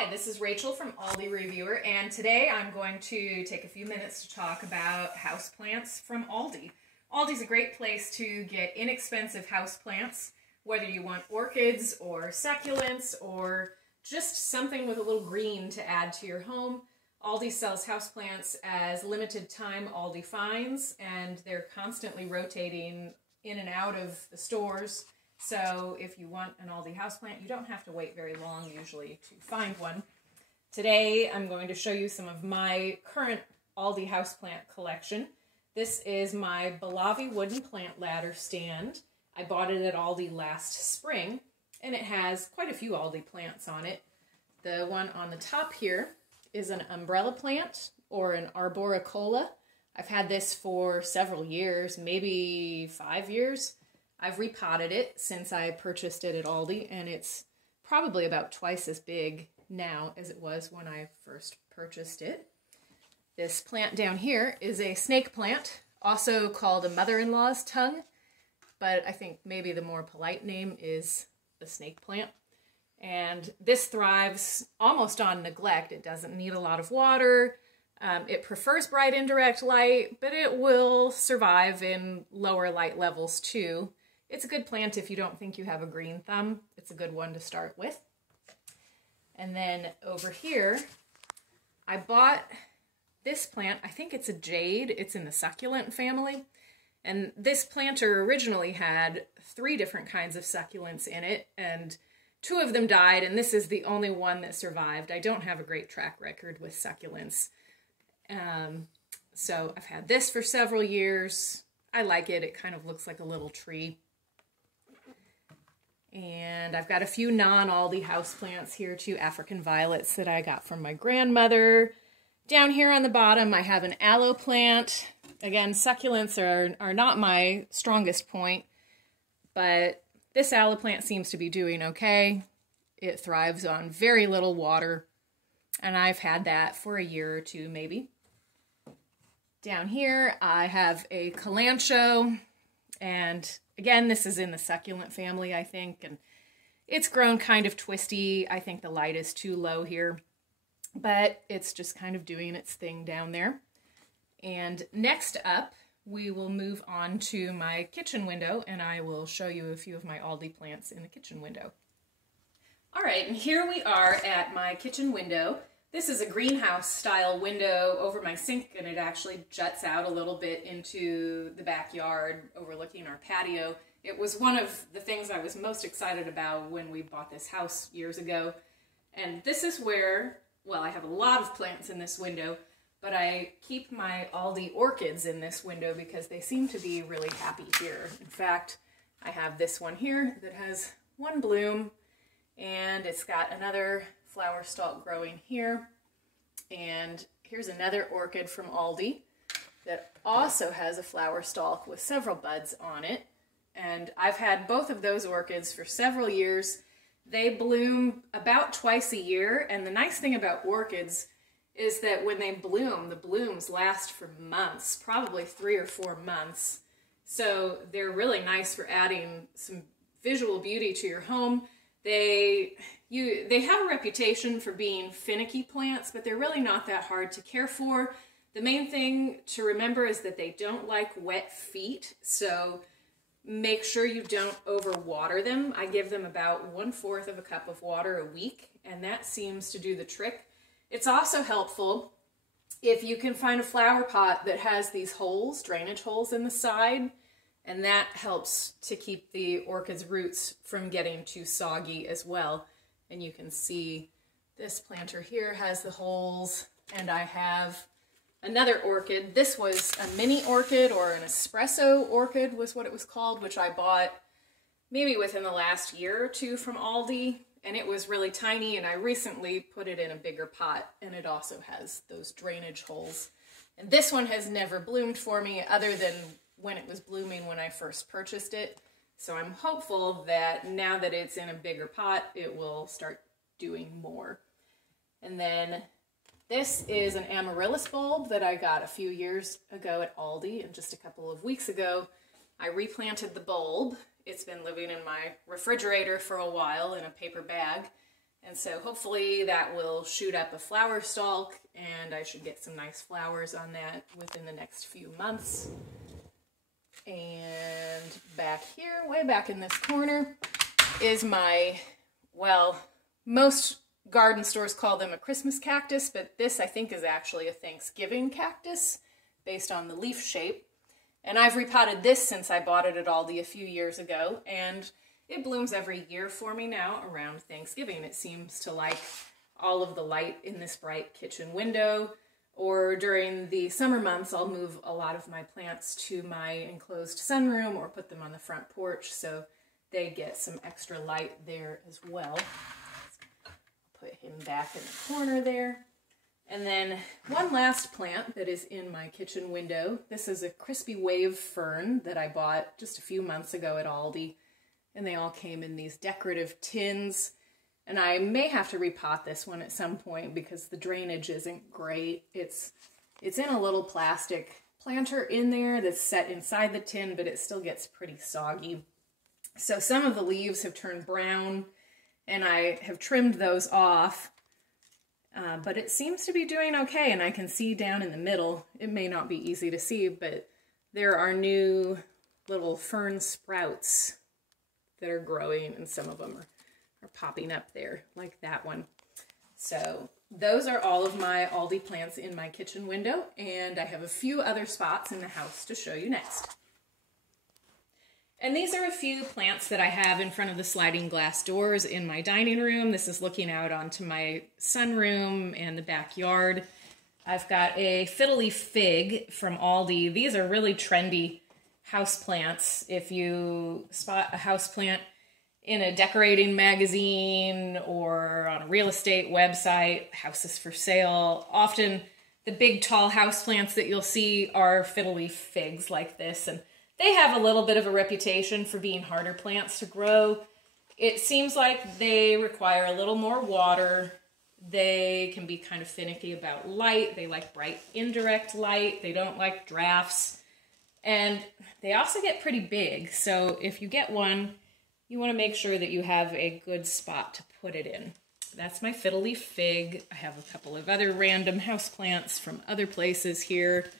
Hi, this is Rachel from Aldi Reviewer, and today I'm going to take a few minutes to talk about houseplants from Aldi. Aldi's a great place to get inexpensive houseplants, whether you want orchids or succulents or just something with a little green to add to your home. Aldi sells houseplants as limited time Aldi finds, and they're constantly rotating in and out of the stores. So if you want an Aldi houseplant, you don't have to wait very long usually to find one. Today I'm going to show you some of my current Aldi houseplant collection. This is my Balavi wooden plant ladder stand. I bought it at Aldi last spring, and it has quite a few Aldi plants on it. The one on the top here is an umbrella plant, or an arboricola. I've had this for several years, maybe 5 years. I've repotted it since I purchased it at Aldi, and it's probably about twice as big now as it was when I first purchased it. This plant down here is a snake plant, also called a mother-in-law's tongue, but I think maybe the more polite name is the snake plant. And this thrives almost on neglect. It doesn't need a lot of water. It prefers bright indirect light, but it will survive in lower light levels too. It's a good plant if you don't think you have a green thumb. It's a good one to start with. And then over here, I bought this plant. I think it's a Jade. It's in the succulent family. And this planter originally had 3 different kinds of succulents in it, and 2 of them died, and this is the only one that survived. I don't have a great track record with succulents. So I've had this for several years. I like it. It kind of looks like a little tree. And I've got a few non-Aldi houseplants here too, African violets that I got from my grandmother. Down here on the bottom I have an aloe plant. Again, succulents are not my strongest point, but this aloe plant seems to be doing okay. It thrives on very little water, and I've had that for a year or 2 maybe. Down here I have a kalanchoe, and again, this is in the succulent family, I think, and it's grown kind of twisty. I think the light is too low here, but it's just kind of doing its thing down there. And next up, we will move on to my kitchen window, and I will show you a few of my Aldi plants in the kitchen window. All right, and here we are at my kitchen window. This is a greenhouse style window over my sink, and it actually juts out a little bit into the backyard overlooking our patio. It was one of the things I was most excited about when we bought this house years ago. And this is where, well, I have a lot of plants in this window, but I keep my Aldi orchids in this window because they seem to be really happy here. In fact, I have this one here that has 1 bloom, and it's got another flower stalk growing here. And here's another orchid from Aldi that also has a flower stalk with several buds on it. And I've had both of those orchids for several years. They bloom about twice a year, and the nice thing about orchids is that when they bloom, the blooms last for months, probably 3 or 4 months. So they're really nice for adding some visual beauty to your home. They have a reputation for being finicky plants, but they're really not that hard to care for. The main thing to remember is that they don't like wet feet, so make sure you don't overwater them. I give them about 1/4 of a cup of water a week, and that seems to do the trick. It's also helpful if you can find a flower pot that has these holes, drainage holes in the side, and that helps to keep the orchid's roots from getting too soggy as well. And you can see this planter here has the holes, and I have another orchid. This was a mini orchid, or an espresso orchid was what it was called, which I bought maybe within the last year or 2 from Aldi. And it was really tiny, and I recently put it in a bigger pot, and it also has those drainage holes. And this one has never bloomed for me other than when it was blooming when I first purchased it. So I'm hopeful that now that it's in a bigger pot, it will start doing more. And then this is an Amaryllis bulb that I got a few years ago at Aldi, and just a couple of weeks ago I replanted the bulb. It's been living in my refrigerator for a while in a paper bag, And so hopefully that will shoot up a flower stalk, and I should get some nice flowers on that within the next few months. And back here, way back in this corner, is my, well, most garden stores call them a Christmas cactus, but this I think is actually a Thanksgiving cactus based on the leaf shape. And I've repotted this since I bought it at Aldi a few years ago, and it blooms every year for me now around Thanksgiving. It seems to like all of the light in this bright kitchen window, or during the summer months I'll move a lot of my plants to my enclosed sunroom or put them on the front porch so they get some extra light there as well. Put him back in the corner there. And then one last plant that is in my kitchen window. This is a crispy wave fern that I bought just a few months ago at Aldi. And they all came in these decorative tins. And I may have to repot this one at some point because the drainage isn't great. It's in a little plastic planter in there that's set inside the tin, but it still gets pretty soggy. So some of the leaves have turned brown, and I have trimmed those off. But it seems to be doing okay, and I can see down in the middle. It may not be easy to see, but there are new little fern sprouts that are growing, and some of them are popping up there, like that one. So those are all of my Aldi plants in my kitchen window, and I have a few other spots in the house to show you next. And these are a few plants that I have in front of the sliding glass doors in my dining room. This is looking out onto my sunroom and the backyard. I've got a Fiddly Fig from Aldi. These are really trendy houseplants. If you spot a houseplant in a decorating magazine or on a real estate website, houses for sale, often the big tall houseplants that you'll see are Fiddly Figs like this, and they have a little bit of a reputation for being harder plants to grow. It seems like they require a little more water. They can be kind of finicky about light. They like bright indirect light. They don't like drafts. And they also get pretty big, so if you get one, you want to make sure that you have a good spot to put it in. That's my Fiddly Fig. I have a couple of other random houseplants from other places here.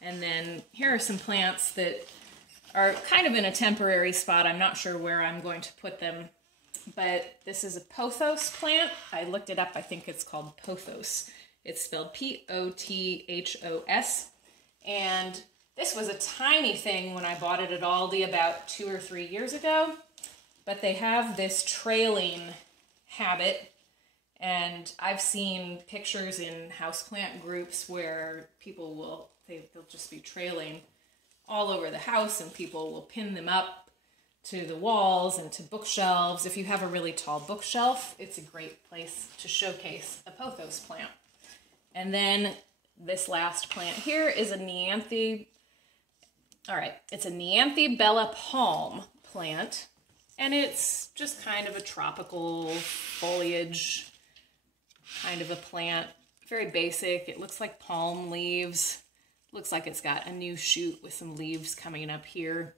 And then here are some plants that are kind of in a temporary spot. I'm not sure where I'm going to put them, but this is a Pothos plant. I looked it up. I think it's called Pothos. It's spelled P-O-T-H-O-S. And this was a tiny thing when I bought it at Aldi about 2 or 3 years ago, but they have this trailing habit, and I've seen pictures in houseplant groups where people will, they'll just be trailing all over the house, and people will pin them up to the walls and to bookshelves. If you have a really tall bookshelf, it's a great place to showcase a pothos plant. And then this last plant here is a Nianti. All right, it's a Nianti Bella Palm plant, and it's just kind of a tropical foliage kind of a plant. Very basic. It looks like palm leaves. Looks like it's got a new shoot with some leaves coming up here.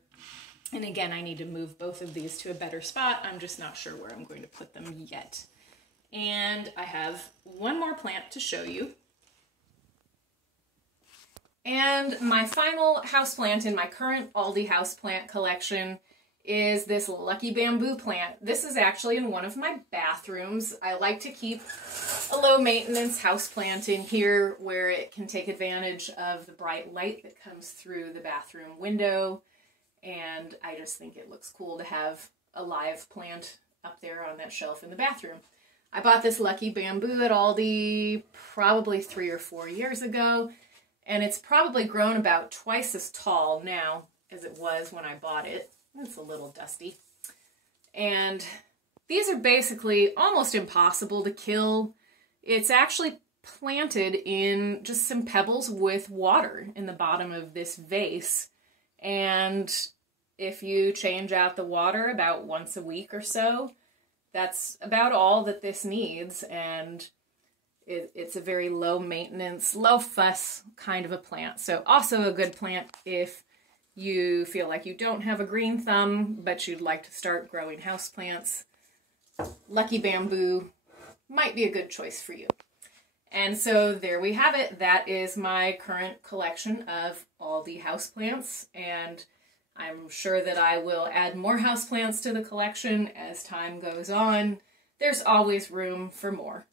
And again, I need to move both of these to a better spot. I'm just not sure where I'm going to put them yet. And I have one more plant to show you. And my final houseplant in my current Aldi houseplant collection is this lucky bamboo plant. This is actually in one of my bathrooms. I like to keep a low maintenance houseplant in here where it can take advantage of the bright light that comes through the bathroom window. And I just think it looks cool to have a live plant up there on that shelf in the bathroom. I bought this lucky bamboo at Aldi probably 3 or 4 years ago, and it's probably grown about twice as tall now as it was when I bought it. It's a little dusty. And these are basically almost impossible to kill. It's actually planted in just some pebbles with water in the bottom of this vase. And if you change out the water about once a week or so, that's about all that this needs. And it's a very low maintenance, low fuss kind of a plant. So also a good plant if you feel like you don't have a green thumb, but you'd like to start growing houseplants. Lucky bamboo might be a good choice for you. And so there we have it. That is my current collection of Aldi houseplants, and I'm sure that I will add more houseplants to the collection as time goes on. There's always room for more.